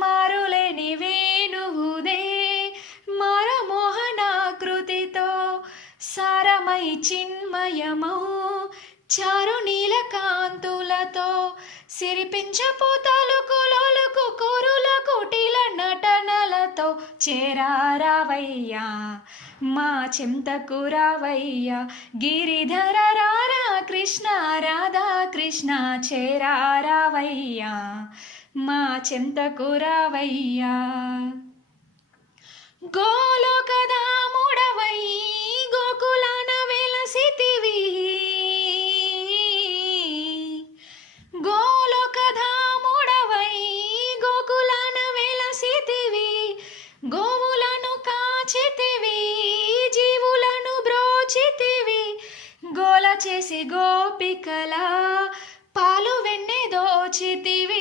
మారులేని వేణువుదే మరమోహనాకృతితో సారమై చిన్మయమౌ చారు నీల కాంతులతో సిరిపించపు తలుకులొలుకు కురుల కుటిల నటనలతో చేరారావయ్యా మా చెంతకు రావయ్యా గిరిధర రారా కృష్ణ రాధా కృష్ణ చేరారావయ్యా మా చెంతకు రావయ్యా గోలోకదాముడవై గోకులాన వెలసితివి గోలోకధాముడవై గోకులాన వెలసితివి గోవులను కాచితివి జీవులను బ్రోచితివి గోల చేసి గోపికల పాలు వెన్నె దోచితివి